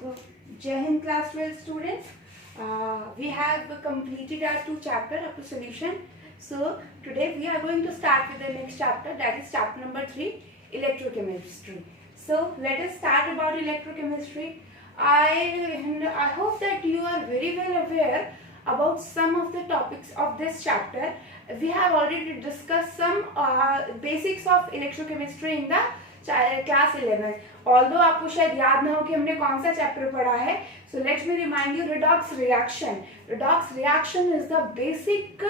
So, Jai Hind class 12 students. We have completed our 2 chapter up to solution. So today we are going to start with the next chapter, that is chapter number 3, electrochemistry. So let us start about electrochemistry. I hope that you are very well aware about some of the topics of this chapter. We have already discussed some basics of electrochemistry in the class 11. Although आपको शायद याद ना हो कि हमने कौन सा chapter पढ़ा है. So let me remind you, redox reaction. Redox reaction is the basic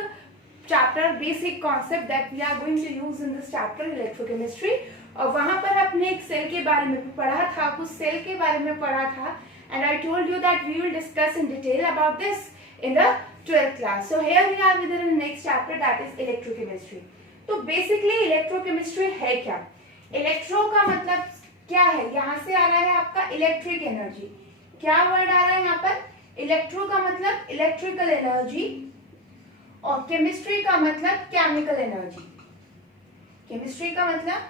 chapter, basic concept that we are going to use in this chapter electrochemistry. और वहां पर आपने एक सेल के बारे में पढ़ा था, कुछ सेल के बारे में पढ़ा था, and I told you that we will discuss in detail about this in the 12th class. So here we are with the next chapter, that is electrochemistry. तो basically electrochemistry है क्या? इलेक्ट्रो का मतलब क्या है? यहाँ से आ रहा है आपका इलेक्ट्रिक एनर्जी. क्या वर्ड आ रहा है यहाँ पर? इलेक्ट्रो का मतलब इलेक्ट्रिकल एनर्जी और केमिस्ट्री का मतलब केमिकल एनर्जी. केमिस्ट्री का मतलब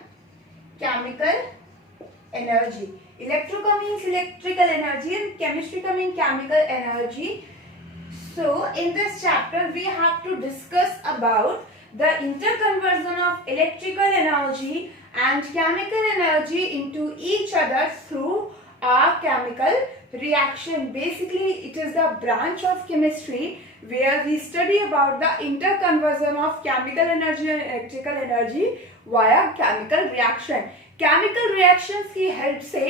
केमिकल एनर्जी. इलेक्ट्रो का means electrical energy and chemistry का mean chemical energy. So in this chapter we have to discuss about the interconversion of electrical energy and chemical energy into each other through a chemical reaction. Basically it is the branch of chemistry where we study about the interconversion of chemical energy and electrical energy via chemical reaction. Chemical reactions की help से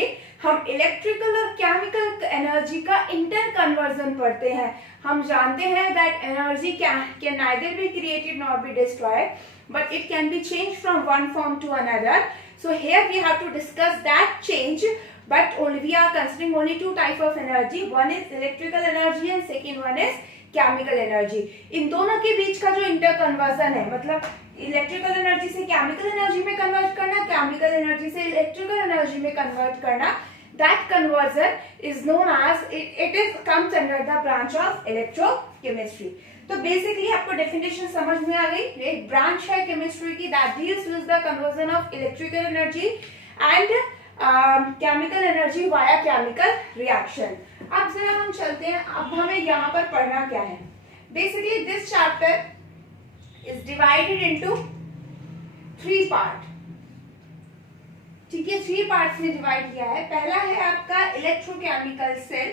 हम electrical और chemical energy का interconversion पढ़ते हैं. हम जानते हैं that energy can neither be created nor be destroyed, but it can be change from one form to another. So here we have to discuss that change, but only we are considering only two type of energy. One is electrical energy and second one is chemical energy. इन दोनों के बीच का जो interconversion है, मतलब electrical energy से chemical energy में कन्वर्ट करना, केमिकल एनर्जी से इलेक्ट्रिकल एनर्जी में कन्वर्ट करना, that conversion is known as, it is comes under the branch of electrochemistry. तो बेसिकली आपको डेफिनेशन समझ में आ गई. एक ब्रांच है केमिस्ट्री की that deals with the conversion of electrical energy and chemical energy via chemical reaction. अब जरा हम चलते हैं, अब हमें यहाँ पर पढ़ना क्या है. Basically this chapter is divided into 3 part. ठीक है, 3 पार्ट्स में डिवाइड किया है. पहला है आपका इलेक्ट्रोकेमिकल सेल,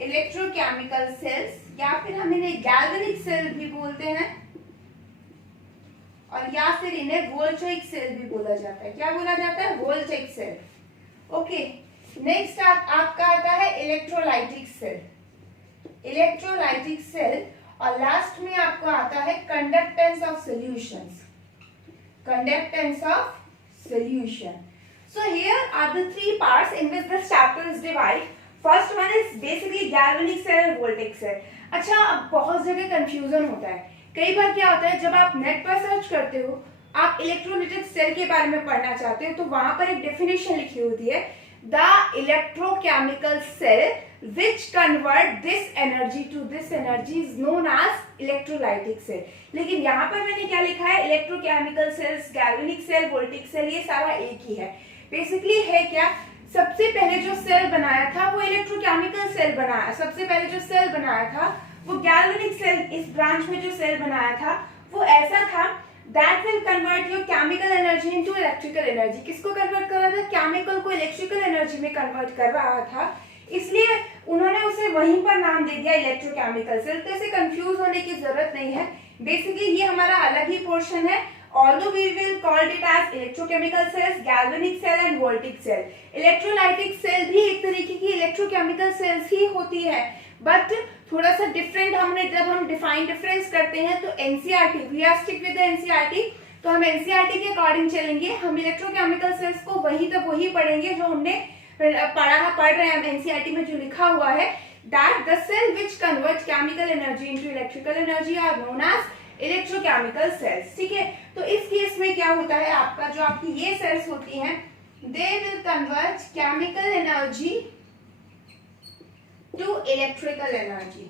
इलेक्ट्रोकेमिकल सेल्स, या फिर हम इन्हें गैल्वेनिक सेल भी बोलते हैं, और या फिर इन्हें वोल्टेइक सेल भी बोला जाता है. क्या बोला जाता है? Voltaic cell. ओके, नेक्स्ट आपका आता है इलेक्ट्रोलाइटिक सेल, इलेक्ट्रोलाइटिक सेल, और लास्ट में आपको आता है conductance of solutions, conductance of solution. So here are the 3 parts in which this chapter is divide. First one is basically galvanic cell और voltaic cell. अच्छा, अब बहुत जगह कंफ्यूजन होता है. कई बार क्या होता है, जब आप नेट पर सर्च करते हो, आप इलेक्ट्रोलाइटिक सेल के बारे में पढ़ना चाहते हो, तो वहां पर एक डेफिनेशन लिखी होती है, the electrochemical cell which convert this energy to this energy is known as electrolytic cell. लेकिन यहाँ पर मैंने क्या लिखा है, electrochemical cells, galvanic cell, voltaic cell, ये सारा एक ही है. बेसिकली है क्या, सबसे पहले जो सेल बनाया था वो इलेक्ट्रोकेमिकल सेल बनाया. सबसे पहले जो सेल बनाया था वो गैल्वेनिक सेल, इस ब्रांच में जो सेल बनाया था वो ऐसा था that will convert your chemical energy into electrical energy. किसको कन्वर्ट कर रहा था? केमिकल को इलेक्ट्रिकल एनर्जी में कन्वर्ट कर रहा था, इसलिए उन्होंने उसे वहीं पर नाम दे दिया इलेक्ट्रोकेमिकल सेल. तो इसे कंफ्यूज होने की जरूरत नहीं है. बेसिकली ये हमारा अलग ही पोर्शन है. Although we will call it as electrochemical cells, galvanic cell and voltaic cell. Electrolytic cell भी एक तरीके की electrochemical cells ही होती है, बट थोड़ा सा डिफरेंट. हमने जब हम डिफाइन डिफरेंस करते हैं तो NCERT, we are stick with the NCERT, तो हम एनसीईआरटी के अकॉर्डिंग चलेंगे. हम इलेक्ट्रोकेमिकल सेल्स को वही तक वही पढ़ेंगे जो हमने पढ़ रहे हैं एनसीईआरटी में जो लिखा हुआ है, that the cell which converts chemical energy into electrical energy are known as electrochemical cells. ठीक है, तो इस केस में क्या होता है, आपका जो आपकी ये सेल्स होती हैं, they will convert chemical energy to electrical energy.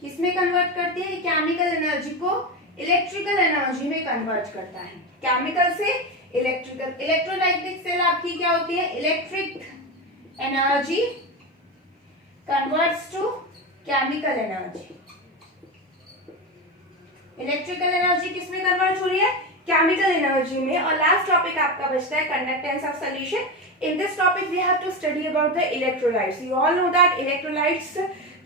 किसमें कन्वर्ट करती है? केमिकल एनर्जी को इलेक्ट्रिकल एनर्जी में कन्वर्ट करता है. केमिकल से इलेक्ट्रिकल इलेक्ट्रोलाइटिक सेल आपकी क्या होती है, electric energy converts to chemical energy. Electrical energy किस में कन्वर्ट हो रही है, केमिकल एनर्जी में। और लास्ट टॉपिक आपका बचता है conductance of solution. In this topic we have to study about the electrolytes. You all know that electrolytes,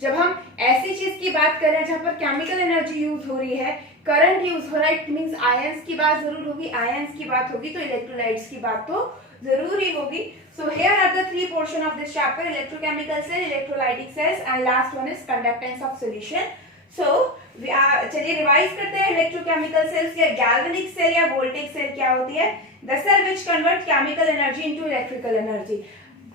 जब हम ऐसी चीज की बात कर रहे हैं जहां पर केमिकल एनर्जी यूज हो रही है, करंट यूज हो रहा है, इट मींस आयंस की बात जरूर होगी। आयंस की बात होगी तो इलेक्ट्रोलाइट्स की बात तो जरूर ही होगी। So here are the three portion of this chapter, electrochemical cell, electrolytic cells and last one is conductance of solution. So चलिए रिवाइज करते हैं, इलेक्ट्रोकेमिकल सेल्स या गैल्वेनिक सेल या वोल्टेज सेल क्या होती है, the cell which convert chemical energy into electrical energy.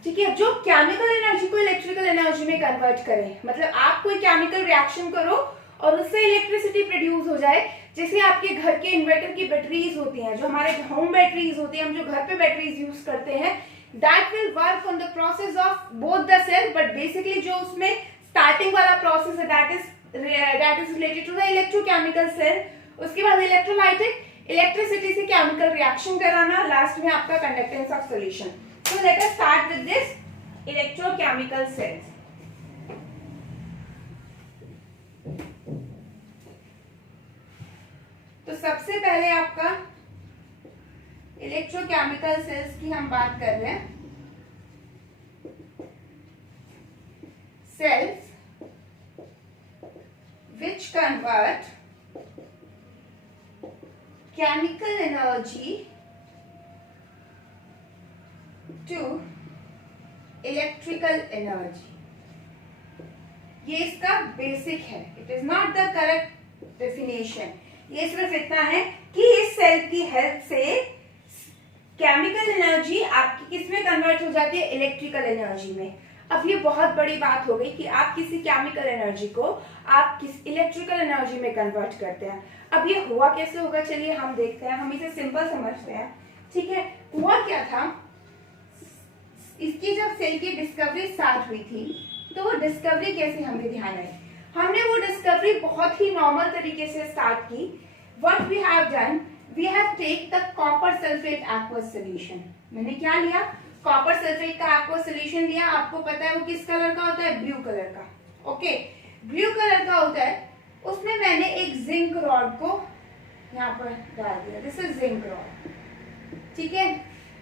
ठीक है, जो केमिकल एनर्जी को इलेक्ट्रिकल एनर्जी में कन्वर्ट करे, मतलब आप कोई केमिकल रिएक्शन करो और उससे इलेक्ट्रिसिटी प्रोड्यूस हो जाए। जैसे आपके घर के इन्वर्टर की बैटरीज होती हैं, जो हमारे होम बैटरीज होती हैं, हम जो घर पे बैटरीज यूज करते हैं, that will work on the process of both the cell, but basically जो उसमें स्टार्टिंग वाला प्रोसेस है that is related to the electrochemical cell. उसके बाद इलेक्ट्रोलाइटिक, इलेक्ट्रिसिटी से केमिकल रिएक्शन कराना, लास्ट में आपका conductance of solution. So let us start with this electrochemical cells. तो सबसे पहले आपका इलेक्ट्रोकेमिकल सेल्स की हम बात कर रहे हैं। Cells which convert chemical energy to electrical energy। ये इसका बेसिक है, it is not the correct definition. ये सिर्फ इतना है कि इस सेल की हेल्प से केमिकल एनर्जी आपकी किस में कन्वर्ट हो जाती है, इलेक्ट्रिकल एनर्जी में। अब ये बहुत बड़ी बात हो गई कि आप किसी केमिकल एनर्जी को आप किस इलेक्ट्रिकल एनर्जी में कन्वर्ट करते हैं। अब ये हुआ कैसे होगा, चलिए हम देखते हैं, हम इसे सिंपल समझते हैं। ठीक है, हुआ क्या था, इसकी जब सेल की डिस्कवरी स्टार्ट हुई थी तो वो डिस्कवरी कैसे हमें ध्यान आई, हमने वो डिस्कवरी बहुत ही नॉर्मल तरीके से स्टार्ट की। What we have done, we have take the copper sulphate aqueous solution. मैंने क्या लिया, कॉपर सल्फेट का एक्वस सॉल्यूशन लिया। आपको पता है वो किस कलर का होता है, ब्लू कलर का। ओके, ब्लू कलर का होता है। उसमें मैंने एक जिंक रॉड को यहाँ पर डाल दिया, दिस इज जिंक रॉड। ठीक है,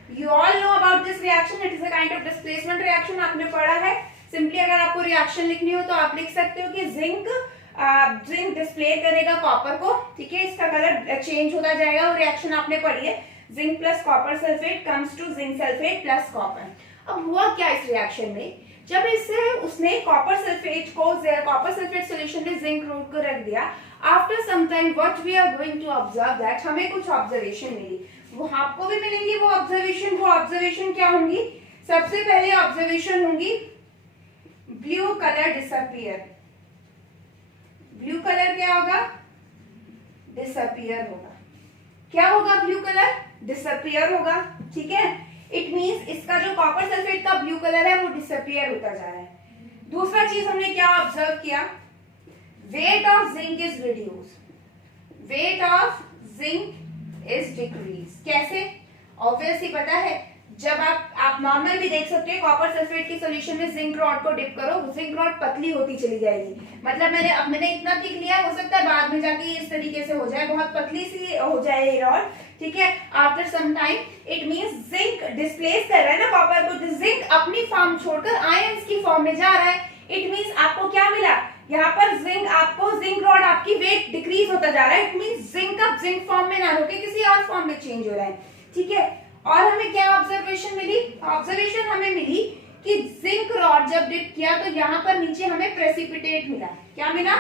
you all know about this reaction, it is a kind of displacement reaction, आपने पढ़ा है। सिंपली अगर आपको रिएक्शन लिखनी हो तो आप लिख सकते हो कि जिंक डिस्प्ले करेगा कॉपर को। ठीक है, इसका कलर चेंज होता जाएगा, वो रिएक्शन आपने पढ़ी है। Zinc plus copper sulphate comes to zinc sulphate plus copper. अब हुआ क्या इस रिएक्शन में, जब इससे उसने कॉपर सल्फेट सॉल्यूशन में जिंक रोड को रख दिया, after some time what we are going to observe that हमें कुछ ऑब्जर्वेशन मिली, वो आपको भी मिलेंगी वो ऑब्जर्वेशन क्या होंगी, सबसे पहले ऑब्जर्वेशन होंगी blue colour disappear. Blue colour क्या होगा, डिसअपियर होगा। क्या होगा, ब्लू कलर डिसअपियर होगा। ठीक है, इट मींस इसका जो कॉपर सल्फेट का ब्लू कलर है वो डिसअपियर होता जा रहा है। दूसरा चीज हमने क्या ऑब्जर्व किया, weight of zinc is reduce, weight of zinc is decrease. कैसे, ऑब्वियसली पता है, जब आप नॉर्मल भी देख सकते हैं, कॉपर सल्फेट की सॉल्यूशन में जिंक रॉड को डिप करो, जिंक रॉड पतली होती चली जाएगी। मतलब मैंने इतना थिक लिया, हो सकता है बाद में जाके इस तरीके से हो जाए, बहुत पतली सी हो जाए ये रॉड। ठीक है, after some time it means zinc displace कर रहा है ना कॉपर को, जिंक अपनी फॉर्म छोड़कर आयंस की फॉर्म में जा रहा है। इट मींस आपको क्या मिला, यहाँ पर जिंक रॉड आपकी वेट डिक्रीज होता जा रहा है। इट मींस जिंक अब जिंक फॉर्म में ना होकर किसी और फॉर्म में चेंज हो रहा है। ठीक है, और हमें क्या ऑब्जर्वेशन मिली, ऑब्जर्वेशन हमें मिली कि जिंक रॉड जब डिप किया तो यहाँ पर नीचे हमें प्रेसिपिटेट मिला। क्या मिला,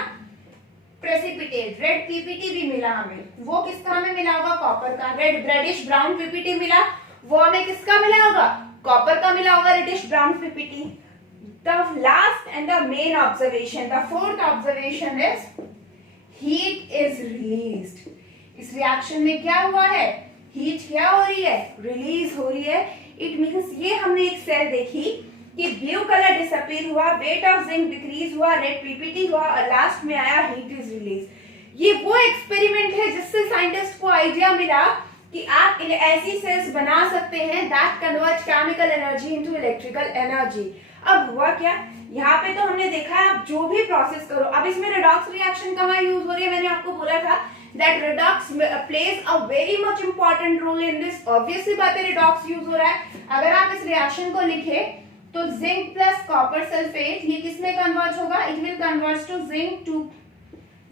प्रेसिपिटेट, रेड पीपीटी भी मिला हमें। वो किसका हमें मिला होगा, कॉपर का। रेडिश ब्राउन पीपीटी मिला, वो हमें किसका मिला होगा, कॉपर का मिला होगा, reddish brown PPT. The last and the main observation, the fourth observation is heat is released. इस रिएक्शन में क्या हुआ है, हीट क्या हो रही है, रिलीज हो रही है। इट मींस ये हमने एक सेल देखी कि ब्लू कलर डिसअपीयर हुआ, वेट ऑफ जिंक डिक्रीज हुआ, रेड पीपीटी हुआ और लास्ट में आया हीट इज रिलीज। ये वो एक्सपेरिमेंट है जिससे साइंटिस्ट को आइडिया मिला कि आप ऐसी सेल्स बना सकते हैं that convert chemical energy into electrical energy. अब हुआ क्या, यहाँ पे तो हमने देखा है आप जो भी प्रोसेस करो, अब इसमें रिडॉक्स रिएक्शन कहाँ यूज हो रही है, मैंने आपको बोला था that redox plays a very much important role in this. Obviously बात है रिडॉक्स यूज हो रहा है। अगर आप इस रिएक्शन को लिखे तो जिंक प्लस कॉपर सल्फेट ये किसमें कन्वर्ट होगा, it will convert to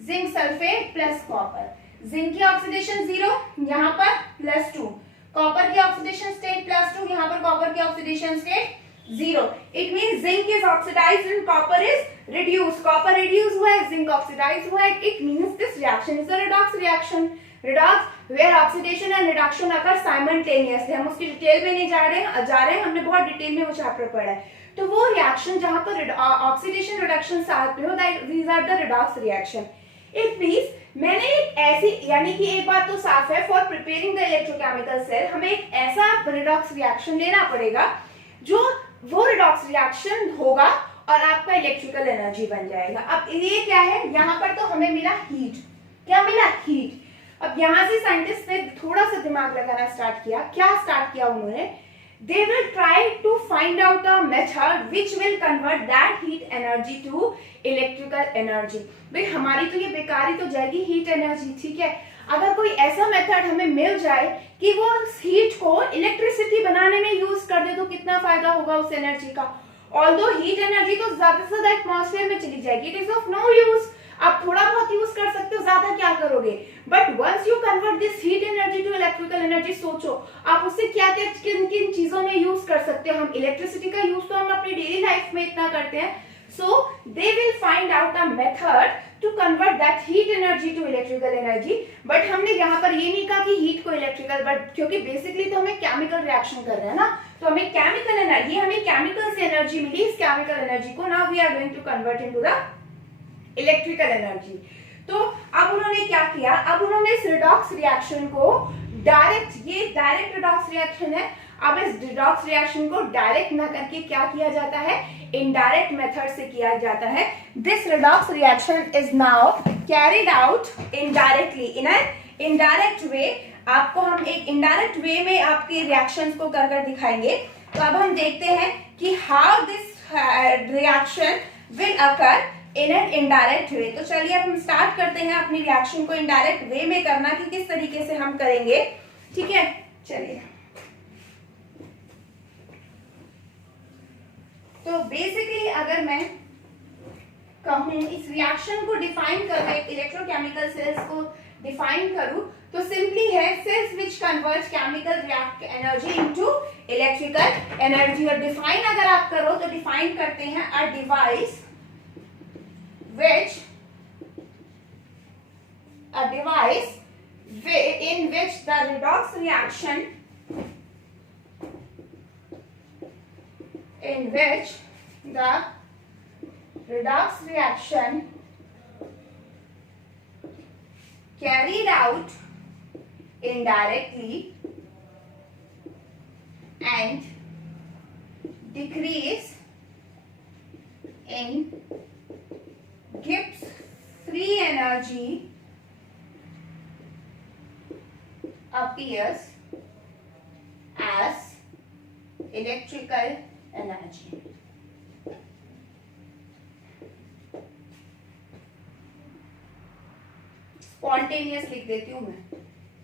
zinc sulphate plus copper. Zinc की ऑक्सीडेशन 0, यहाँ पर +2, कॉपर की ऑक्सीडेशन स्टेट +2, यहाँ पर कॉपर की oxidation state 0। It means zinc is oxidised and copper is reduced. Copper reduce हुआ है, जिंक ऑक्सीडाइज हुआ है। It means this reaction is a redox reaction. Redox where oxidation and reduction occur simultaneously. हम उसकी detail में नहीं जा रहे हैं, हमने बहुत डिटेल में वो चैप्टर पढ़ा है। तो वो रिएक्शन जहां पर ऑक्सीडेशन रिडक्शन साथ में हो, these are the redox reaction. It means मैंने एक ऐसी, यानी कि एक बात तो साफ है, for preparing the electrochemical cell हमें एक ऐसा रिडॉक्स रिएक्शन लेना पड़ेगा जो वो रिडॉक्स रिएक्शन होगा और आपका इलेक्ट्रिकल एनर्जी बन जाएगा। अब ये क्या है, यहाँ पर तो हमें मिला हीट। क्या मिला, हीट। अब यहाँ से साइंटिस्ट ने थोड़ा सा दिमाग लगाना स्टार्ट किया। क्या स्टार्ट किया उन्होंने, they will try to find out a method which will convert that heat energy to electrical energy। भाई हमारी तो ये बेकार ही तो जाएगी हीट एनर्जी, ठीक है। अगर कोई ऐसा मेथड हमें मिल जाए कि वो हीट को इलेक्ट्रिसिटी बनाने में यूज कर दे तो कितना फायदा होगा उस एनर्जी का। ऑल्दो हीट एनर्जी तो ज्यादा से ज्यादा एटमॉस्फेयर में चली जाएगी, it is of no use. आप थोड़ा बहुत यूज कर सकते हो, ज्यादा क्या करोगे। But once you convert this heat energy to electrical energy, सोचो आप उससे क्या क्या किन किन चीजों में यूज कर सकते हो। हम इलेक्ट्रिसिटी का यूज तो हम अपनी डेली लाइफ में इतना करते हैं। So they will find out a method to convert that heat energy to electrical energy. But हमने यहाँ पर ये नहीं कहा कि हीट को इलेक्ट्रिकल, बट क्योंकि बेसिकली तो हमें केमिकल रिएक्शन कर रहे हैं ना, तो हमें केमिकल एनर्जी, हमें केमिकल से एनर्जी मिली। इस केमिकल एनर्जी को now we are going to convert into the electrical energy. तो अब उन्होंने क्या किया, अब उन्होंने इस रिडॉक्स रिएक्शन को डायरेक्ट, ये डायरेक्ट रिडॉक्स रिएक्शन है, अब इस रिडॉक्स रिएक्शन को डायरेक्ट ना करके क्या किया जाता है, इनडायरेक्ट मेथड से किया जाता है। This redox reaction is now carried out indirectly in an indirect way. आपको हम एक इनडायरेक्ट वे में आपके रिएक्शंस को कर दिखाएंगे। तो अब हम देखते हैं कि how this reaction will occur in an indirect way. तो चलिए अब हम स्टार्ट करते हैं अपनी रिएक्शन को इनडायरेक्ट वे में करना कि किस तरीके से हम करेंगे, ठीक है। चलिए, तो बेसिकली अगर मैं कहूं इस रिएक्शन को डिफाइन करूं, एक इलेक्ट्रोकेमिकल सेल्स को डिफाइन करूं, तो सिंपली है cells which convert chemical energy into electrical energy. और डिफाइन अगर आप करो तो डिफाइन करते हैं a device in which the redox reaction carried out indirectly and decrease in Gibbs free energy appears as electrical energy। Spontaneous लिख देती हूं मैं,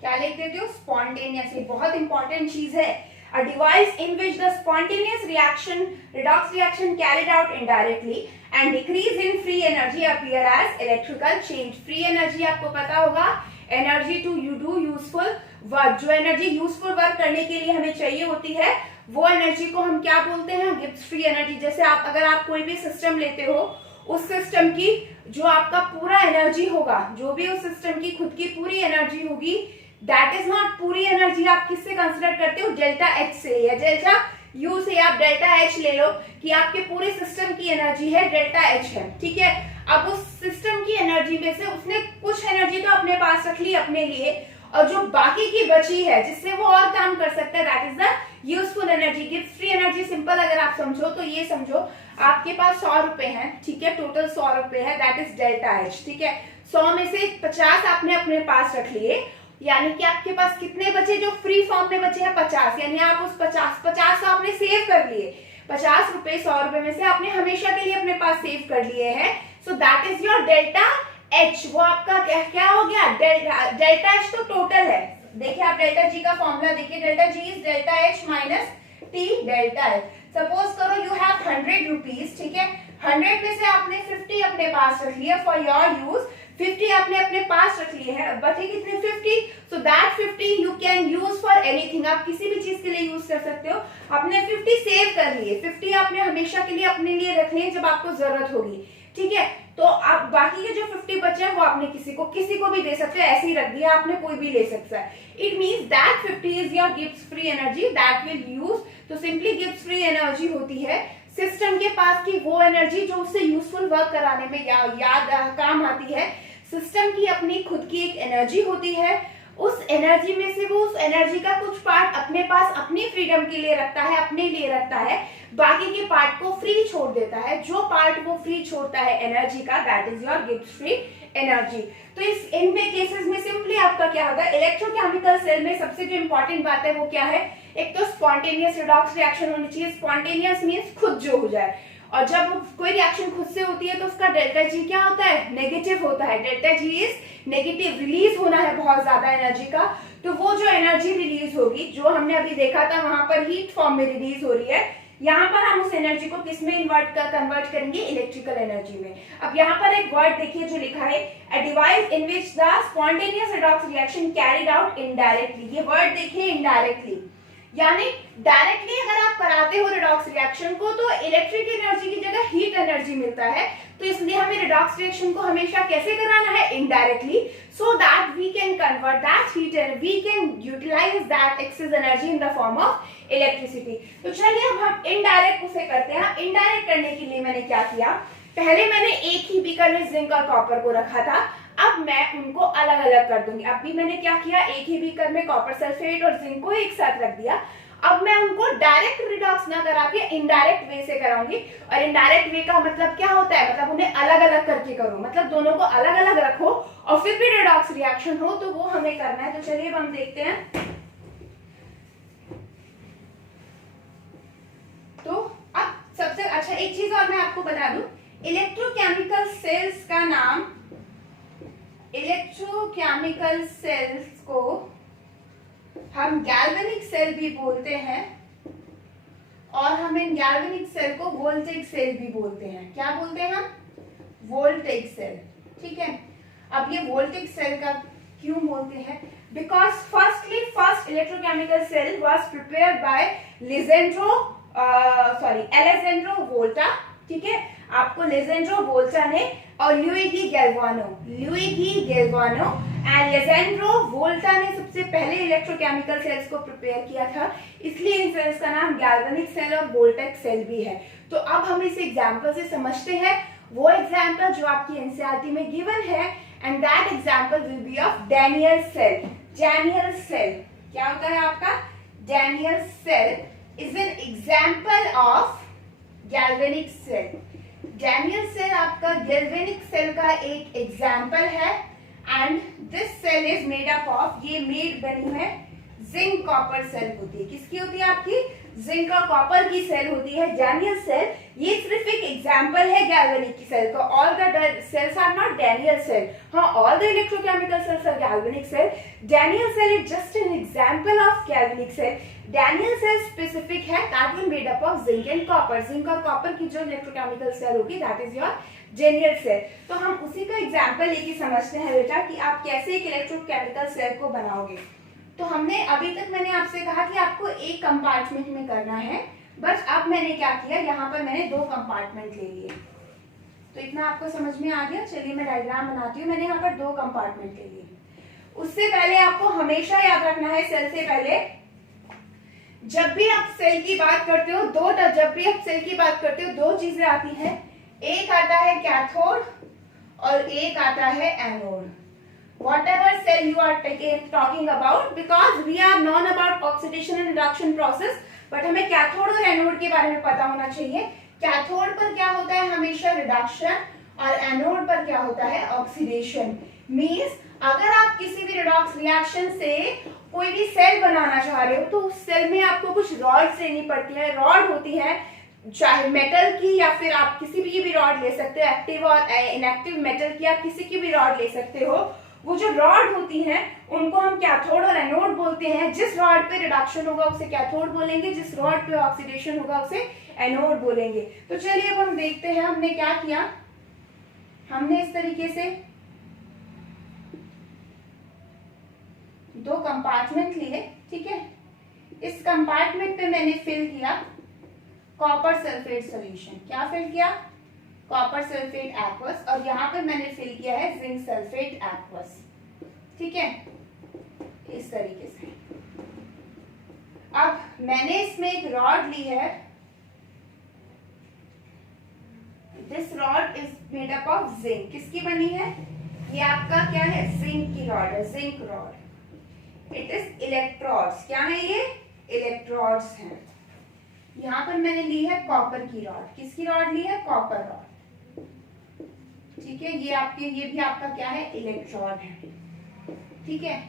क्या लिख देती हूँ, स्पॉन्टेनियसली। बहुत इंपॉर्टेंट चीज है। A device in which the spontaneous redox reaction carried out indirectly and decrease in free energy appear as electrical change। free energy आपको पता होगा, energy to you do useful work। जो एनर्जी यूजफुल वर्क करने के लिए हमें चाहिए होती है वो एनर्जी को हम क्या बोलते हैं, गिब्स फ्री एनर्जी। जैसे आप अगर आप कोई भी सिस्टम लेते हो, उस सिस्टम की जो आपका पूरा एनर्जी होगा, जो भी उस सिस्टम की खुद की पूरी एनर्जी होगी, दैट इज नॉट पूरी एनर्जी। आप किससे कंसिडर करते हो, डेल्टा एच से या डेल्टा यू से। आप डेल्टा एच ले लो कि आपके पूरे सिस्टम की एनर्जी है डेल्टा एच है, ठीक है। अब उस सिस्टम की एनर्जी में से उसने कुछ एनर्जी तो अपने पास रख ली अपने लिए, और जो बाकी की बची है जिससे वो और काम कर सकता है, that is the useful energy. Gibbs free energy simple अगर आप समझो तो ये समझो, आपके पास 100 रुपए हैं, ठीक है, टोटल 100 रुपए है, दैट इज डेल्टा एच, ठीक है। 100 में से 50 आपने अपने पास रख लिए, यानी कि आपके पास कितने बचे जो फ्री फॉर्म में बचे हैं 50, यानी आप उस 50 आपने सेव कर लिए, 50 रुपए 100 रुपए में से आपने हमेशा के लिए अपने पास सेव कर लिए हैं। So that is your delta H, वो आपका क्या हो गया, डेल्टा एच तो टोटल है। देखिए आप डेल्टा जी का फॉर्मूला देखिए, delta G is delta H minus T delta L. Suppose करो यू हैव 100 रुपीज, ठीक है, 100 में से आपने 50 अपने पास रख लिया फॉर योर यूज, 50 आपने अपने पास रख लिए हैं, बचे कितने 50, so that 50 you can use for anything, आप किसी भी चीज के लिए यूज कर सकते हो। आपने 50 सेव कर लिए, 50 आपने हमेशा के लिए अपने लिए रख लिए जब आपको जरूरत होगी, ठीक है। तो आप बाकी के जो 50 बचे हैं वो आपने किसी को भी दे सकते हो, ऐसे ही रख दिया आपने, कोई भी ले सकता है। It means that 50 is your Gibbs free energy that will use. तो सिंपली गिब्स फ्री एनर्जी होती है सिस्टम के पास की वो एनर्जी जो उससे यूजफुल वर्क कराने में काम आती है। सिस्टम की अपनी खुद की एक एनर्जी होती है, उस एनर्जी में से वो उस एनर्जी का कुछ पार्ट अपने पास अपनी फ्रीडम के लिए रखता है, अपने लिए रखता है, बाकी के पार्ट को फ्री छोड़ देता है। जो पार्ट वो फ्री छोड़ता है एनर्जी का, that is your Gibbs free energy. तो इस इनमें केसेस में सिंपली आपका क्या होगा, इलेक्ट्रोकेमिकल सेल में सबसे जो इंपॉर्टेंट बात है वो क्या है, एक तो स्पॉन्टेनियस रिडॉक्स रिएक्शन होनी चाहिए। स्पॉन्टेनियस मींस खुद जो हो जाए, और जब कोई रिएक्शन खुद से होती है तो उसका डेल्टा जी क्या होता है, नेगेटिव होता है। Delta G is negative, release होना है बहुत ज्यादा एनर्जी का, तो वो जो एनर्जी रिलीज होगी, जो हमने अभी देखा था वहां पर हीट फॉर्म में रिलीज हो रही है, यहाँ पर हम उस एनर्जी को किस में कन्वर्ट करेंगे, इलेक्ट्रिकल एनर्जी में। अब यहाँ पर एक वर्ड देखिए जो लिखा है, a device in which the spontaneous redox reaction carried out indirectly. ये वर्ड देखिए इनडायरेक्टली, यानी डायरेक्टली अगर आप कराते हो रिडॉक्स रिएक्शन को तो इलेक्ट्रिक एनर्जी की जगह हीट एनर्जी मिलता है। तो इसलिए हमें रिडॉक्स रिएक्शन को हमेशा कैसे कराना है, indirectly, so that we can convert that heat and we can utilise that excess energy in the form of electricity. तो चलिए अब हम इनडायरेक्ट उसे करते हैं। इनडायरेक्ट करने के लिए मैंने क्या किया, पहले मैंने एक ही बीकर में जिंक और कॉपर को रखा था, अब मैं उनको अलग अलग कर दूंगी। अब भी मैंने क्या किया, एक ही बीकर में कॉपर सल्फेट और जिंक को एक साथ रख दिया। अब मैं उनको डायरेक्ट रिडॉक्स ना करा के इनडायरेक्ट वे से कराऊंगी। और इनडायरेक्ट वे का मतलब क्या होता है, मतलब उन्हें अलग अलग करके करो, मतलब दोनों को अलग अलग रखो और फिर भी रिडॉक्स रिएक्शन हो, तो वो हमें करना है। तो चलिए अब हम देखते हैं। तो अब सबसे अच्छा एक चीज और मैं आपको बता दूं, इलेक्ट्रोकेमिकल सेल्स का नाम, इलेक्ट्रोकेमिकल सेल्स को हम गैल्वेनिक सेल भी बोलते हैं, और हम इन गैल्वेनिक सेल को वोल्टेज सेल भी बोलते हैं। क्या बोलते हैं हम, वोल्टेज सेल, ठीक है। अब ये वोल्टेज सेल का क्यों बोलते हैं, because first electrochemical cell was prepared by Alessandro Volta, ठीक है। आपको लेजेंड्रो वोल्टा ने और लुइगी गैल्वानो एंड लेजेंड्रो वोल्टा ने सबसे पहले इलेक्ट्रोकेमिकल सेल्स को प्रिपेयर किया था, इसलिए इन सेल्स का नाम गैल्वेनिक सेल और वोल्टेज सेल भी है। तो अब हम इस एग्जांपल से समझते हैं, वो एग्जांपल जो आपकी एनसीईआरटी में गिवन है, and that example will be of Daniell cell. Daniell cell क्या होता है आपका, Daniell cell is an example of galvanic cell. Daniell cell आपका गैल्वेनिक सेल का एक एग्जांपल है, and this cell is made up of, ये मेड बनी है जिंक कॉपर सेल होती है। किसकी होती है आपकी, जिंक और कॉपर की सेल होती है डैनियल सेल। ये सिर्फ एक एग्जांपल है गैल्वेनिक की सेल का, all the cells are not Daniell cell. हाँ, all the electrochemical cells are galvanic cell, Daniell cell is just an example of galvanic cell. Daniell cell specific है, that will made up of zinc and copper. Zinc और copper की जो electrochemical cell होगी that is your Daniell cell. तो हम उसी का example लेके समझते हैं बेटा कि आप कैसे एक इलेक्ट्रोकेमिकल सेल को बनाओगे। तो हमने अभी तक मैंने आपसे कहा कि आपको एक कंपार्टमेंट में करना है, बस अब मैंने क्या किया, यहाँ पर मैंने 2 कंपार्टमेंट ले लिए। तो इतना आपको समझ में आ गया। चलिए मैं डायग्राम बनाती हूँ। मैंने यहाँ पर 2 कंपार्टमेंट ले लिए। उससे पहले आपको हमेशा याद रखना है, सेल से पहले जब भी आप सेल की बात करते हो, दो चीजें आती हैं। एक आता है कैथोड और एक आता है anode. Whatever cell you are talking about, because we are known about oxidation and reduction process, but हमें कैथोड और एनोड के बारे में पता होना चाहिए। कैथोड पर क्या होता है हमेशा रिडक्शन, और एनोड पर क्या होता है ऑक्सीडेशन। मींस अगर आप किसी भी रेडॉक्स रिएक्शन से कोई भी सेल बनाना चाह रहे हो तो उस सेल में आपको कुछ रॉड्स लेनी पड़ती है। रॉड होती है चाहे मेटल की या फिर आप किसी भी रॉड ले सकते हो, एक्टिव और इनएक्टिव मेटल की आप किसी की भी रॉड ले सकते हो। वो जो रॉड होती हैं उनको हम कैथोड और एनोड बोलते हैं। जिस रॉड पे रिडक्शन होगा उसे कैथोड बोलेंगे, जिस रॉड पे ऑक्सीडेशन होगा उसे एनोड बोलेंगे। तो चलिए अब हम देखते हैं हमने क्या किया। हमने इस तरीके से दो कंपार्टमेंट लिए, ठीक है। इस कंपार्टमेंट पे मैंने फिल किया कॉपर सल्फेट सॉल्यूशन। क्या फिल किया? Copper sulphate aqueous. और यहाँ पे मैंने फिल किया है जिंक सल्फेट एक्वस, ठीक है, इस तरीके से। अब मैंने इसमें एक रॉड ली है। This rod is made up of zinc. किसकी बनी है? ये आपका क्या है? जिंक की रॉड है, zinc rod. It is electrodes. क्या है ये? इलेक्ट्रोड्स हैं। यहाँ पर मैंने ली है कॉपर की रॉड। किसकी रॉड ली है? कॉपर रॉड, ठीक है। ये भी आपका क्या है? इलेक्ट्रोड है, ठीक है।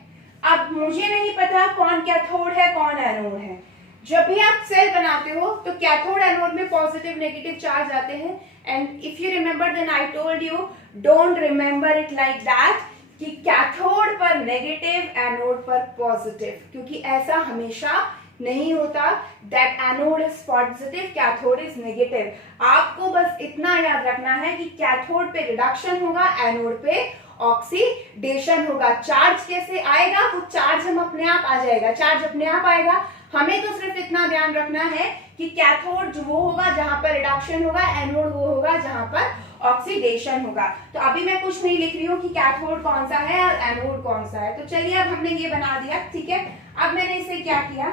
अब मुझे नहीं पता कौन कैथोड है कौन एनोड है। जब भी आप सेल बनाते हो तो कैथोड एनोड में पॉजिटिव नेगेटिव चार्ज आते हैं। And if you remember then I told you don't remember it like that कि कैथोड पर नेगेटिव एनोड पर पॉजिटिव, क्योंकि ऐसा हमेशा नहीं होता। That anode is positive, cathode is negative. आपको बस इतना याद रखना है कि कैथोड पे रिडक्शन होगा, एनोड पे ऑक्सीडेशन होगा। चार्ज कैसे आएगा? वो चार्ज हम अपने आप आ जाएगा, चार्ज अपने आप आएगा। हमें तो सिर्फ इतना ध्यान रखना है कि कैथोड जो वो होगा जहां पर रिडक्शन होगा, एनोड वो होगा जहां पर ऑक्सीडेशन होगा। तो अभी मैं कुछ नहीं लिख रही हूँ कि कैथोड कौन सा है और एनोड कौन सा है। तो चलिए अब हमने ये बना दिया, ठीक है। अब मैंने इसे क्या किया,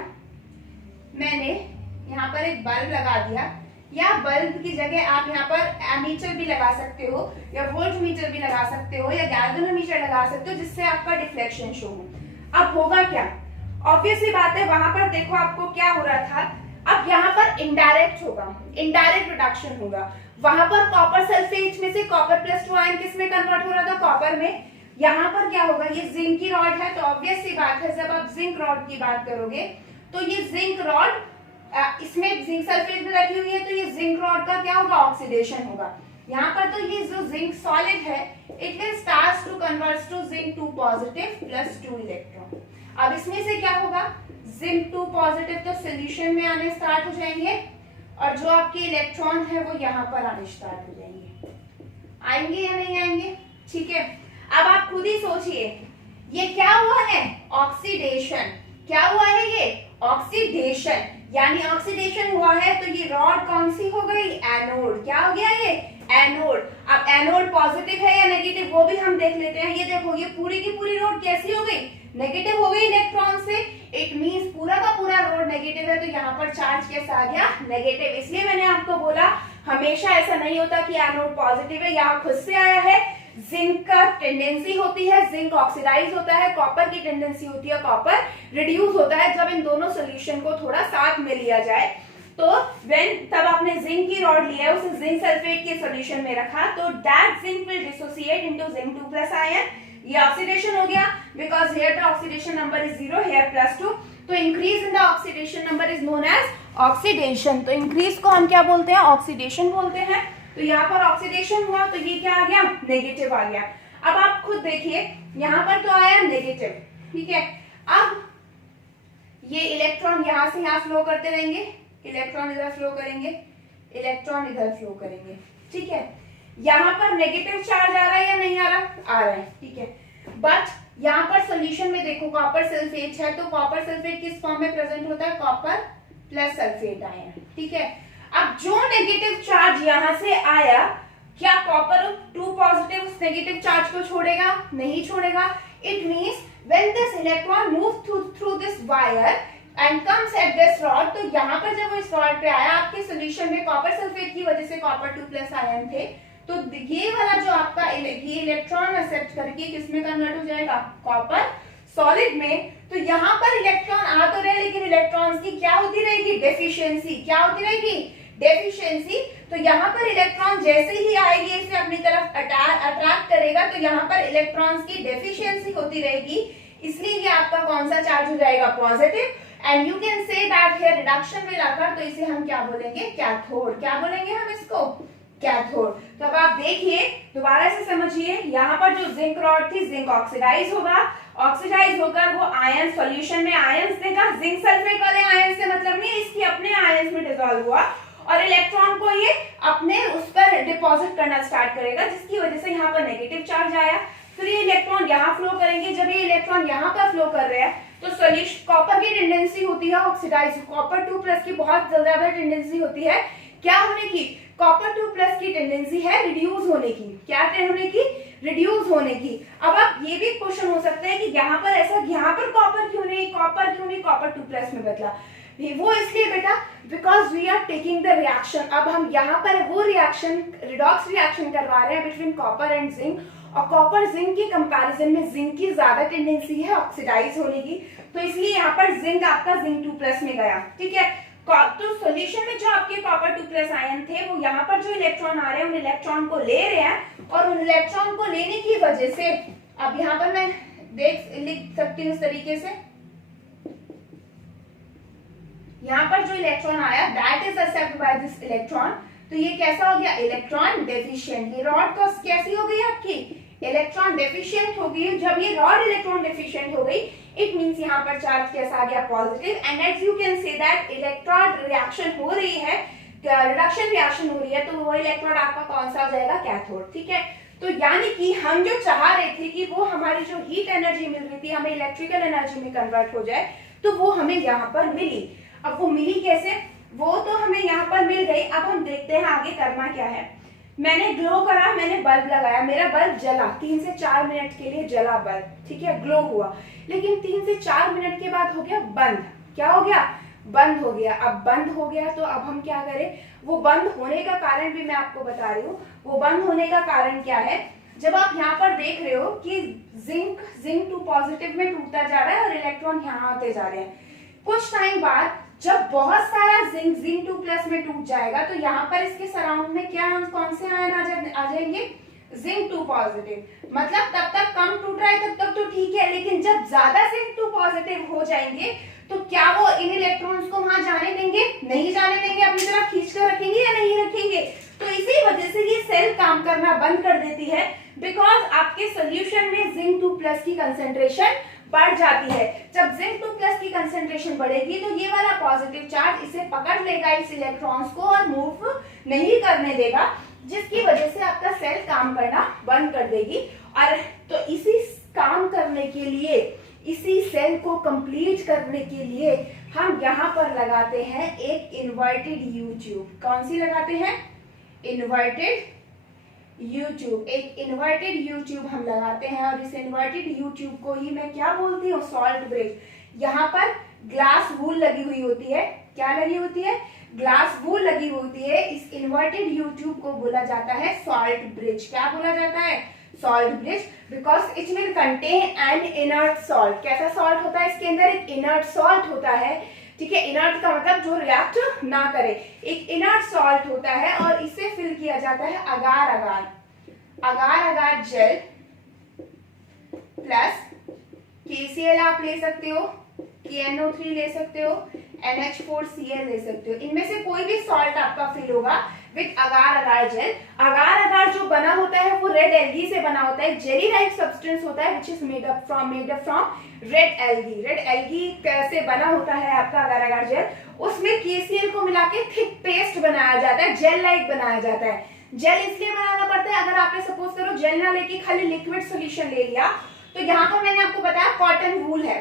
मैंने यहाँ पर एक बल्ब लगा दिया, या बल्ब की जगह आप यहाँ पर एमीटर भी लगा सकते हो, या वोल्टमीटर भी लगा सकते हो, या गैल्वेनोमीटर लगा सकते हो, जिससे आपका डिफ्लेक्शन शो हो। अब होगा क्या? ऑब्वियस सी बात है, वहां पर देखो आपको क्या हो रहा था। अब यहाँ पर इनडायरेक्ट होगा, इनडायरेक्ट रिडक्शन होगा। वहां पर कॉपर सल्फेट में से कॉपर +2 आयन किस में कन्वर्ट हो रहा था? कॉपर में। यहाँ पर क्या होगा? ये जिंक की रॉड है, तो ऑब्वियस सी बात है जब आप जिंक रॉड की बात करोगे तो ये जिंक रॉड, इसमें जिंक सल्फेट भी रखी हुई है, तो ये जिंक रॉड का क्या होगा? ऑक्सीडेशन होगा। यहाँ पर तो ये जो जिंक सॉलिड है it will start to convert to zinc 2 positive +2 electron. अब इसमें से क्या होगा? जिंक 2 पॉजिटिव तो सोल्यूशन में आने स्टार्ट हो जाएंगे, और जो आपके इलेक्ट्रॉन है वो यहाँ पर आने स्टार्ट हो जाएंगे। आएंगे या नहीं आएंगे? ठीक है। अब आप खुद ही सोचिए, ये क्या हुआ है? ऑक्सीडेशन। क्या हुआ है? ये ऑक्सीडेशन, यानी ऑक्सीडेशन हुआ है तो ये रॉड कौन सी हो गई? एनोड। क्या हो गया? ये एनोड। अब एनोड पॉजिटिव है या नेगेटिव वो भी हम देख लेते हैं। ये देखो, ये पूरी की पूरी रोड कैसी हो गई? नेगेटिव हो गई इलेक्ट्रॉन से। इट मींस पूरा का पूरा रोड नेगेटिव है, तो यहाँ पर चार्ज कैसा आ गया? नेगेटिव। इसलिए मैंने आपको बोला हमेशा ऐसा नहीं होता कि एनोड पॉजिटिव है, यहाँ खुद से आया है। जिंक का टेंडेंसी होती है जिंक ऑक्सीडाइज होता है, कॉपर की टेंडेंसी होती है कॉपर रिड्यूस होता है। जब इन दोनों सोल्यूशन को थोड़ा साथ में लिया जाए तो तब आपने जिंक की रॉड लिया है, उसे जिंक सल्फेट के सॉल्यूशन में रखा, तो that zinc will dissociate into zinc 2+ ion. ये ऑक्सीडेशन हो गया, because here the oxidation number is 0, here +2, तो increase in the oxidation number is known as oxidation. तो इंक्रीज को हम क्या बोलते हैं? ऑक्सीडेशन बोलते हैं। तो यहाँ पर ऑक्सीडेशन हुआ तो ये क्या आ गया? नेगेटिव आ गया। अब आप खुद देखिए, यहाँ पर तो आया नेगेटिव, ठीक है। अब ये इलेक्ट्रॉन यहाँ से यहाँ फ्लो करते रहेंगे, इलेक्ट्रॉन इधर फ्लो करेंगे, इलेक्ट्रॉन इधर फ्लो करेंगे, ठीक है। यहाँ पर नेगेटिव चार्ज आ रहा है या नहीं आ रहा? आ रहा है, ठीक है। बट यहाँ पर सोल्यूशन में देखो कॉपर सल्फेट है, तो कॉपर सल्फेट किस फॉर्म में प्रेजेंट होता है? कॉपर + सल्फेट आयन, ठीक है। अब जो नेगेटिव चार्ज यहाँ से आया, क्या कॉपर 2 पॉजिटिव उस नेगेटिव चार्ज को छोड़ेगा? नहीं छोड़ेगा। It means when this electron move through this wire and comes at this rod, तो यहाँ पर जब वो इस रॉड पे आया, आपके सोल्यूशन में कॉपर सल्फेट की वजह से कॉपर 2+ आयन थे, तो ये वाला जो आपका ये इलेक्ट्रॉन एक्सेप्ट करके किसमें कन्वर्ट हो जाएगा? कॉपर सॉलिड में। तो यहाँ पर इलेक्ट्रॉन आ तो रहे, लेकिन इलेक्ट्रॉन्स की क्या होती रहेगी? डेफिशिएंसी। क्या होती रहेगी? डेफिशिएंसी। तो यहाँ पर इलेक्ट्रॉन जैसे ही आएगी इसे अपनी तरफ अट्रैक्ट करेगा, तो यहाँ पर इलेक्ट्रॉन्स की डेफिशिएंसी होती रहेगी, इसलिए ये आपका कौन सा चार्ज हो जाएगा, positive. And you can say that here reduction will occur, तो इसे हम क्या बोलेंगे, कैथोड। क्या बोलेंगे हम इसको, कैथोड। तो अब आप देखिए, दोबारा से समझिए, यहाँ पर जो जिंक रॉड थी, जिंक ऑक्सीडाइज होगा, ऑक्सीडाइज होकर वो आयन सॉल्यूशन में आयंस देगा। जिंक सल्फेट वाले आयन से मतलब नहीं, इसकी अपने आयंस में डिसॉल्व हुआ और इलेक्ट्रॉन को ये अपने उस पर डिपॉजिट करना स्टार्ट करेगा, जिसकी वजह से यहाँ पर नेगेटिव चार्ज आया। फिर ये इलेक्ट्रॉन यहाँ फ्लो करेंगे। जब ये इलेक्ट्रॉन यहाँ पर फ्लो कर रहे हैं तो सोल्यूशन, कॉपर की टेंडेंसी होती है ऑक्सीडाइज, कॉपर 2+ की बहुत ज्यादा टेंडेंसी होती है क्या होने की, कॉपर 2+ की टेंडेंसी है रिड्यूस होने की। क्या होने की, रिड्यूस होने की। अब आप ये भी क्वेश्चन हो सकता है कि यहाँ पर ऐसा, यहाँ पर कॉपर क्यों नहीं, कॉपर 2+ में बदला। वो इसलिए बेटा because we are taking the reaction. अब हम यहाँ पर वो रिएक्शन, रिडॉक्स रिएक्शन करवा रहे हैं बिटवीन कॉपर एंड जिंक, और कॉपर जिंक के कंपैरिजन में जिंक की ज्यादा टेंडेंसी है ऑक्सीडाइज होने की, तो इसलिए यहाँ पर जिंक आपका जिंक 2+ में गया। ठीक है, तो सॉल्यूशन में जो आपके कॉपर 2+ आयन थे, वो यहाँ पर जो इलेक्ट्रॉन आ रहे हैं उन इलेक्ट्रॉन को ले रहे हैं, और उन इलेक्ट्रॉन को लेने की वजह से, अब यहाँ पर मैं लिख सकती हूँ इस तरीके से, यहाँ पर जो इलेक्ट्रॉन आया that is accepted by this electron, तो ये कैसा हो गया, इलेक्ट्रॉन डेफिशिएंट। ये रॉड तो कैसी हो गई आपकी, इलेक्ट्रॉन डेफिशिएंट हो गई। जब ये रॉड इलेक्ट्रॉन डेफिशिएंट हो गई, इट मींस यहाँ पर चार्ज कैसा आ गया, positive. And as you can say that electron reaction हो रही है, रिडक्शन रिएक्शन हो रही है, तो वो इलेक्ट्रॉन आपका कौन सा हो जाएगा, कैथोड। ठीक है, तो यानी कि हम जो चाह रहे थे कि वो हमारी जो हीट एनर्जी मिल रही थी हमें इलेक्ट्रिकल एनर्जी में कन्वर्ट हो जाए, तो वो हमें यहाँ पर मिली। अब वो मिली कैसे, वो तो हमें यहाँ पर मिल गई। अब हम देखते हैं आगे करना क्या है। मैंने ग्लो करा, मैंने बल्ब लगाया, मेरा बल्ब जला, 3 से 4 मिनट के लिए जला बल्ब, ठीक है, ग्लो हुआ, लेकिन 3 से 4 मिनट के बाद हो गया बंद। क्या हो गया, बंद हो गया। अब बंद हो गया तो अब हम क्या करें, वो बंद होने का कारण भी मैं आपको बता रही हूँ। वो बंद होने का कारण क्या है, जब आप यहाँ पर देख रहे हो कि जिंक 2+ में टूटता जा रहा है और इलेक्ट्रॉन यहाँ आते जा रहे हैं, कुछ टाइम बाद जब बहुत सारा जिंक 2+ में टूट जाएगा, तो यहाँ पर इसके सराउंड में क्या, कौन से आयन आ जाएंगे, जिंक 2+। मतलब तब तक कम टूट रहा है तब तक तो ठीक है, लेकिन जब ज्यादा जिंक 2+ हो जाएंगे तो क्या वो इन इलेक्ट्रॉन्स को वहां जाने देंगे, नहीं जाने देंगे, अपनी तरफ खींच कर रखेंगे या नहीं रखेंगे। तो इसी वजह से ये सेल काम करना बंद कर देती है, बिकॉज आपके सोल्यूशन में जिंक 2+ की कंसेंट्रेशन बढ़ जाती है। जब जिंक 2+ की कंसेंट्रेशन बढ़ेगी तो ये वाला पॉजिटिव चार्ज इसे पकड़ लेगा, इस इलेक्ट्रॉन्स को, और मूव नहीं करने देगा, जिसकी वजह से आपका सेल काम करना बंद कर देगी। और तो इसी काम करने के लिए, इसी सेल को कंप्लीट करने के लिए हम यहाँ पर लगाते हैं एक इन्वर्टेड यू ट्यूब। कौन सी लगाते हैं, इन्वर्टेड यू ट्यूब। एक इन्वर्टेड यू ट्यूब हम लगाते हैं, और इस इन्वर्टेड यू ट्यूब को ही मैं क्या बोलती हूँ, सॉल्ट ब्रिज। यहाँ पर ग्लास वूल लगी हुई होती है, क्या लगी होती है, ग्लास वूल लगी होती है। इस इन्वर्टेड यू ट्यूब को बोला जाता है सॉल्ट ब्रिज। क्या बोला जाता है, salt bridge, because it will contain N inert salt. कैसा सॉल्ट होता है, इसके अंदर एक इनर्ट सॉल्ट होता है। ठीक है, इनर्ट का मतलब जो रिएक्ट ना करे, एक इनर्ट सॉल्ट होता है, और इसे फिल किया जाता है अगार अगार जेल प्लस KCl आप ले सकते हो, KNO3 ले सकते हो, NH4Cl ले सकते हो। इनमें से कोई भी सॉल्ट आपका फिल होगा विद अगार जेल। अगार जो बना होता है वो रेड एल्गी से बना होता है, जेली लाइक सब्सटेंस होता है which is made up from red algae. Red algae से बना होता है आपका अगार जेल। उसमें KCl को मिला के थिक पेस्ट बनाया जाता है, जेल लाइक बनाया जाता है। जेल इसलिए बनाना पड़ता है, अगर आपने सपोज करो जेल ना लेके खाली लिक्विड सोल्यूशन ले लिया, तो यहाँ पर मैंने आपको बताया कॉटन वूल है,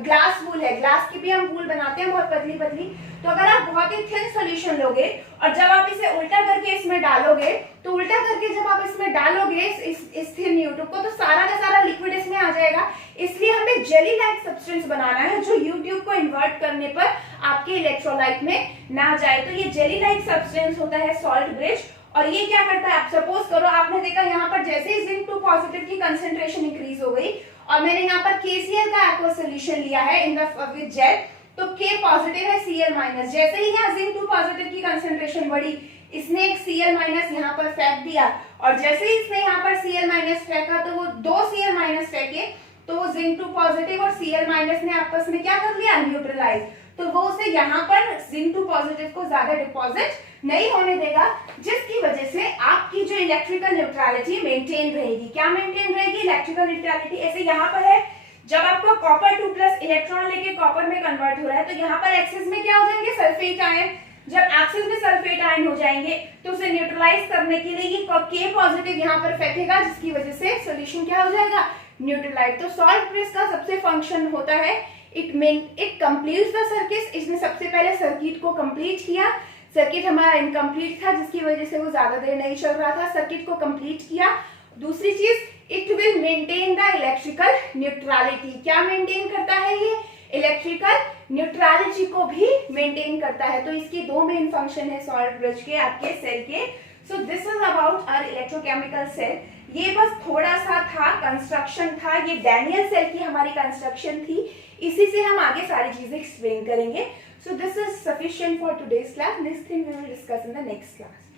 ग्लास वूल है, ग्लास की भी हम वूल बनाते हैं बहुत पतली पतली। तो अगर आप बहुत ही थिन सोल्यूशन लोगे और जब आप इसे उल्टा करके इसमें डालोगे, तो उल्टा करके जब आप इसमें डालोगे इस थिन यूट्यूब को, तो सारा का सारा लिक्विड इसमें आ जाएगा। इसलिए हमें जेली लाइक सब्सटेंस बनाना है जो यूट्यूब को इन्वर्ट करने पर आपके इलेक्ट्रोलाइट में ना जाए। तो ये जेली लाइक सब्सटेंस होता है सॉल्ट ब्रिज। और ये क्या करता है, आप सपोज करो आपने देखा यहाँ पर जैसे ही जिंक 2+ की कंसेंट्रेशन इंक्रीज हो गई, और मैंने यहाँ पर KCl का एक्वा सोल्यूशन लिया है इन द विद जेल, तो K पॉजिटिव है, Cl माइनस। जैसे ही यहाँ जिंक 2+ की ऑक्सीडेशन बढ़ी, इसने एक Cl माइनस यहाँ पर फेंक दिया, और जैसे ही इसने यहाँ पर Cl माइनस फेंका तो वो 2 Cl माइनस फेंके, तो वो जिंक 2 पॉजिटिव और Cl माइनस ने आपस में क्या कर लिया, न्यूट्रलाइज, तो वो उसे यहाँ पर जिंक 2 पॉजिटिव को ज्यादा डिपॉजिट नहीं होने देगा, जिसकी वजह से आपकी जो इलेक्ट्रिकल न्यूट्रलिटी मेंटेन रहेगी। क्या मेंटेन रहेगी, इलेक्ट्रिकल न्यूट्रलिटी। ऐसे यहाँ पर है, जब आपका कॉपर 2 प्लस इलेक्ट्रॉन लेके कॉपर में कन्वर्ट हो रहा है, तो यहाँ पर एक्सिस में क्या हो जाएंगे, सल्फेट आयन। जब एक्सिस में सल्फेट आयन हो जाएंगे तो उसे न्यूट्रलाइज करने के लिए ये K पॉजिटिव यहाँ पर फेंकेगा, जिसकी वजह से सोल्यूशन क्या हो जाएगा, न्यूट्रलाइज। तो सॉल्ट ब्रिज का सबसे फंक्शन होता है, इट कंप्लीट्स द सर्किट। इसने सबसे पहले सर्किट को कंप्लीट किया, सर्किट हमारा इनकम्प्लीट था जिसकी वजह से वो ज्यादा देर नहीं चल रहा था, सर्किट को कंप्लीट किया। दूसरी चीज, it will maintain the electrical neutrality. क्या मेंटेन करता है ये, इलेक्ट्रिकल न्यूट्रलिटी को भी मेंटेन करता है। तो इसके दो मेन फंक्शन है सॉल्ट ब्रिज के, आपके सेल के। So this is about our electrochemical cell. ये बस थोड़ा सा था, कंस्ट्रक्शन था, ये डैनियल सेल की हमारी कंस्ट्रक्शन थी, इसी से हम आगे सारी चीजें एक्सप्लेन करेंगे। So this is sufficient for today's class. Next thing we will discuss in the next class.